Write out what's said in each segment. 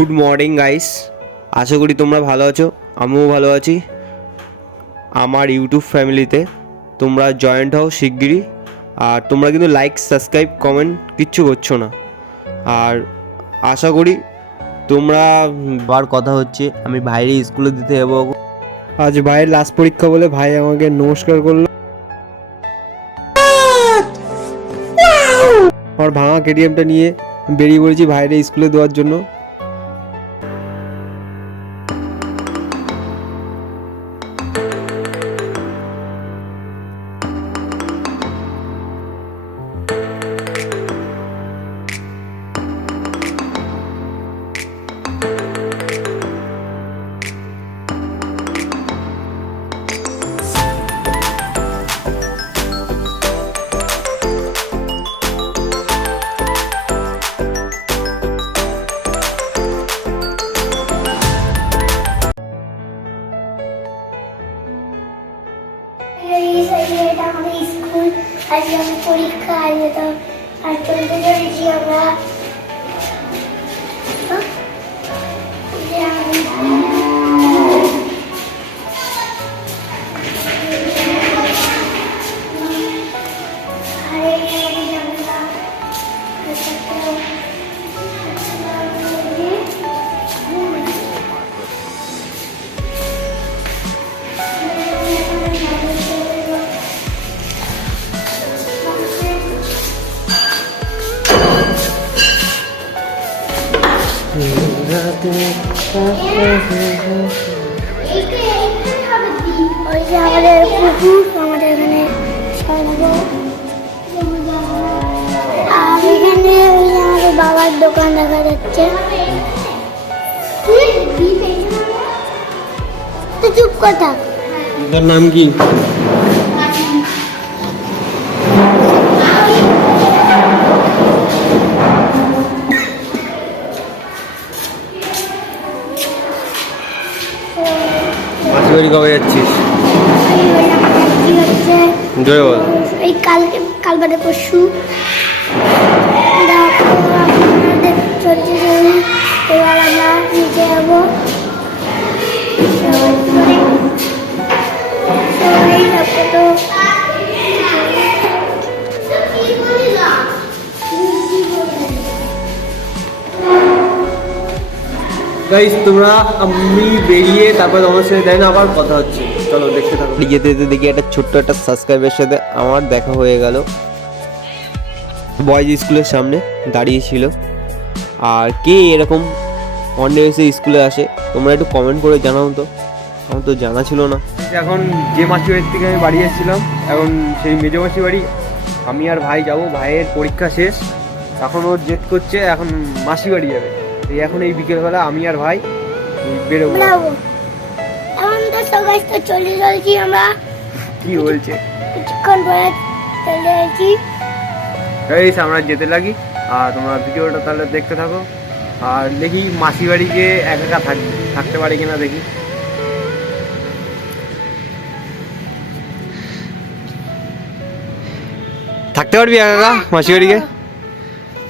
Good morning guys, আশা করি তোমরা ভালো আছো। আমিও ভালো আছি। আমার ইউটিউব ফ্যামিলিতে তোমরা জয়েন্ট হও শিগগিরই। আর তোমরা কিন্তু লাইক সাবস্ক্রাইব কমেন্ট কিচ্ছু করছো না। আর আশা করি তোমরা বার কথা হচ্ছে আমি ভাইয়ের স্কুলে দিতে যাবো। আজ ভাইয়ের লাস্ট পরীক্ষা বলে ভাই আমাকে নমস্কার করলো। আমার ভাঙা কেটিএমটা নিয়ে বেরিয়ে পড়েছি ভাইয়ের স্কুলে দেওয়ার জন্য। এটা আমাদের স্কুল। আজকে আমি পরীক্ষা আর চলতে চলেছি আমরা। ওই যে আমাদের পুকুর, আমাদের এখানে আর এখানে ওই যে আমাদের বাবার দোকান দেখা যাচ্ছে। চুপ কথা, তার নাম কি? মাসিবাড়ি কবে যাচ্ছিস? জয় বল। এই কাল বাদে পরশু চলছে। এবার আমরা নিচে যাবো। গাইস তোমরা আমি বেরিয়ে তারপর তোমার সাথে দেন আবার কথা হচ্ছে। চলো দেখতে থাকো। যেতে যেতে দেখি একটা ছোট্ট একটা সাবস্ক্রাইবের সাথে আমার দেখা হয়ে গেল। বয়েজ স্কুলের সামনে দাঁড়িয়েছিল। আর কে এরকম ওয়ানডে এসে স্কুলে আসে তোমরা একটু কমেন্ট করে জানাও তো, আমার তো জানা ছিল না। এখন যে মাসি বাড়ির থেকে আমি বাড়ি এসেছিলাম, এখন সেই মেজো মাসি বাড়ি আমি আর ভাই যাব। ভাইয়ের পরীক্ষা শেষ, এখন ও জেদ করছে এখন মাসি বাড়ি যাবে। এখন এই বিকেলবেলা আমি আর ভাই বেরোবো। এখন তো সবাই তো চলে যাচ্ছি আমরা। কি বলছে? কিছুক্ষণ পরে চলে যাচ্ছি। আমরা যেতে লাগি আর তোমরা ভিডিওটা তাহলে দেখতে থাকো। আর দেখি মাসি বাড়ি গিয়ে একা একা থাকতে পারি কিনা দেখি। থাকতে পারবি একা একা মাসি বাড়ি গিয়ে?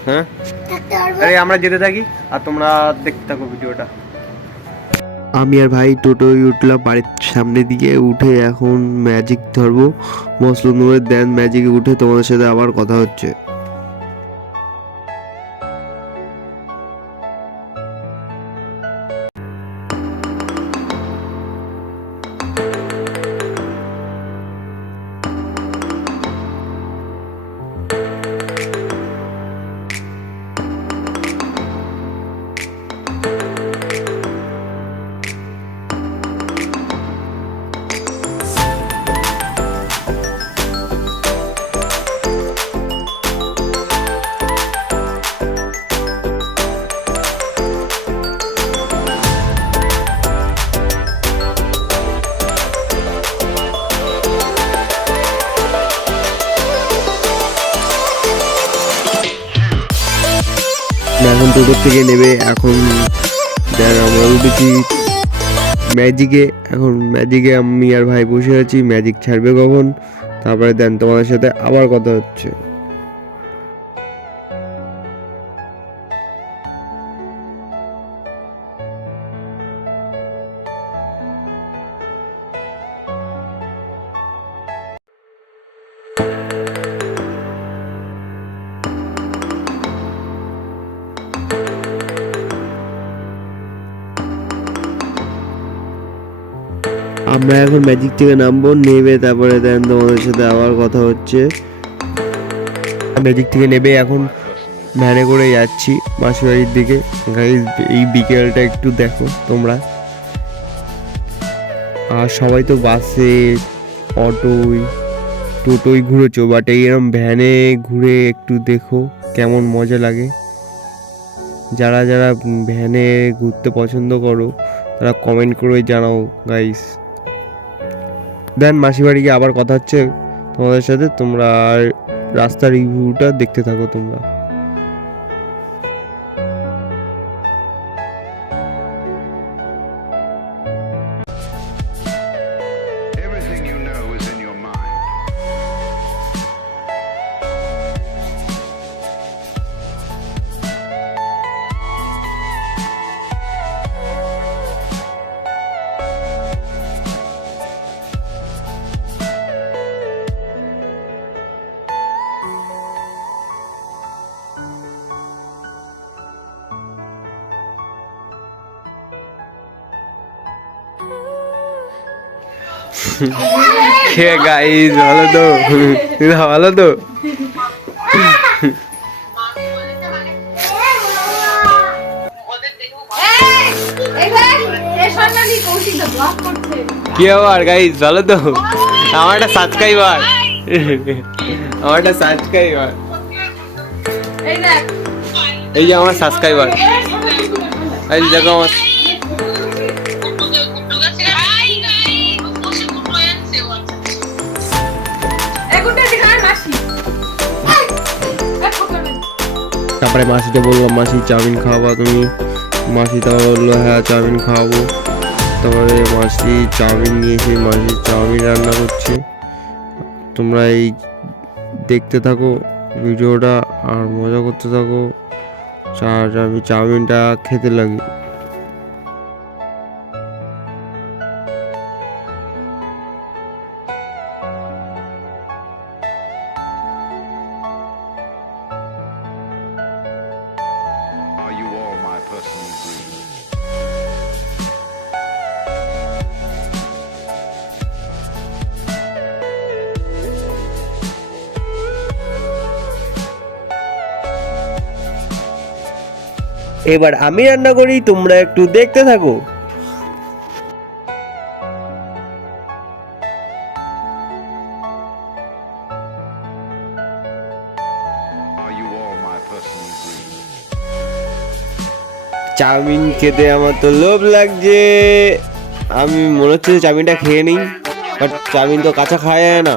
হ্যাঁ, আরে আমরা যেতে থাকি আর তোমরা দেখতে থাকো ভিডিওটা। আমি আর ভাই টোটোয় উঠলাম বাড়ির সামনে দিকে উঠে এখন ম্যাজিক ধরবো। মসলুন দেন ম্যাজিকে উঠে তোমাদের সাথে আবার কথা হচ্ছে। এখন টোটো থেকে নেবে এখন আমরা উঠেছি ম্যাজিকে। এখন ম্যাজিকে আমি আর ভাই বসে আছি, ম্যাজিক ছাড়বে কখন তারপরে দেন তোমাদের সাথে আবার কথা হচ্ছে। আমরা এখন ম্যাজিক থেকে নামবো, নেবে তারপরে দেন তোমাদের সাথে আবার কথা হচ্ছে। ম্যাজিক থেকে নেবে এখন ভ্যানে করে যাচ্ছি মাসিবাড়ির দিকে। গাইস এই বিকেলটা একটু দেখো তোমরা, আর সবাই তো বাসে অটোয় টোটোয় ঘুরেছো, বাট এইরকম ভ্যানে ঘুরে একটু দেখো কেমন মজা লাগে। যারা যারা ভ্যানে ঘুরতে পছন্দ করো তারা কমেন্ট করে জানাও গাইস। দেন মাসিবাড়ি গিয়ে আবার কথা হচ্ছে তোমাদের সাথে, তোমরা রাস্তার রিভিউটা দেখতে থাকো তোমরা। Everything you know is in your mind. K guys ভালো তো? ভালো তো? কি আবার গাইস ভালো তো? আমার একটা সাবস্ক্রাইবার, আমার একটা সাবস্ক্রাইবার, এই যে আমার সাবস্ক্রাইবার, এই দেখো আমার তারপরে মাসিটা বললাম মাসি চাউমিন খাওয়াবা তুমি? মাসি তারপর বললো হ্যাঁ চাউমিন খাওয়াবো। তারপরে মাসি চাউমিন নিয়ে এসে মাসি চাউমিন রান্না করছে। তোমরা এই দেখতে থাকো ভিডিওটা আর মজা করতে থাকো, আর আমি চাউমিনটা খেতে লাগি। Are you all my personal dreams? এবার আমি রান্না করি, তোমরা একটু দেখতে থাকো। Are you all my personal dreams? Chow mein খেতে আমার তো লোভ লাগছে। আমি মনে হচ্ছে চাউমিনটা খেয়ে নিই, বাট চাউমিন তো কাঁচা খাওয়া যায় না।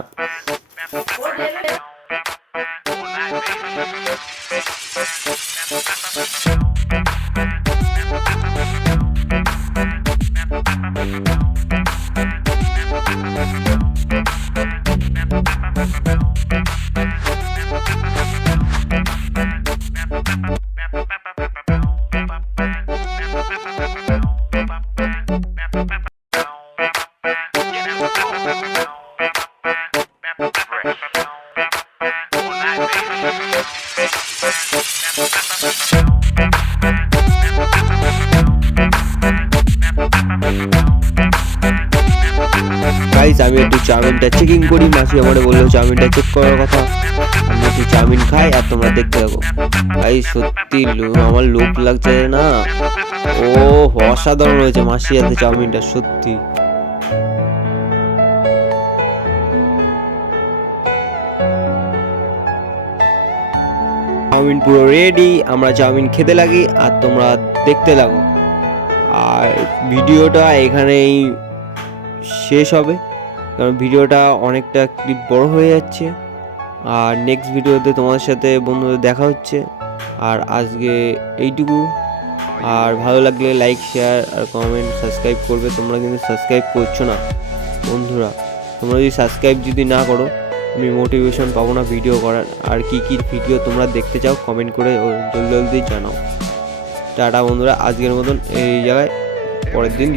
গাইস আমি একটু চাউমিনটা চেকিং করি, মাসি আমার বললো চাউমিনটা চেক করার কথা। আমি একটু চাউমিন খাই আর তোমরা দেখতে থাকো। গাইস সত্যি আমার লোভ লাগছে না, ও অসাধারণ হয়েছে মাসি হাতে চাউমিনটা সত্যি। চাউমিন পুরো রেডি, আমরা চাউমিন খেতে লাগি আর তোমরা দেখতে লাগো। আর ভিডিওটা এখানেই শেষ হবে, কারণ ভিডিওটা অনেকটা ক্লিপ বড় হয়ে যাচ্ছে। আর নেক্সট ভিডিওতে তোমাদের সাথে বন্ধুদের দেখা হচ্ছে। আর আজকে এইটুকু। আর ভালো লাগলে লাইক শেয়ার আর কমেন্ট সাবস্ক্রাইব করবে। তোমরা কিন্তু সাবস্ক্রাইব করছো না বন্ধুরা, তোমরা যদি সাবস্ক্রাইব যদি না করো আমি মোটিভেশন পাবো না ভিডিও করার। আর কি কি ভিডিও তোমরা দেখতে চাও কমেন্ট করে জলদি জলদি জানাও। টাটা বন্ধুরা, আজকের মতন এই জায়গায়, পরের দিন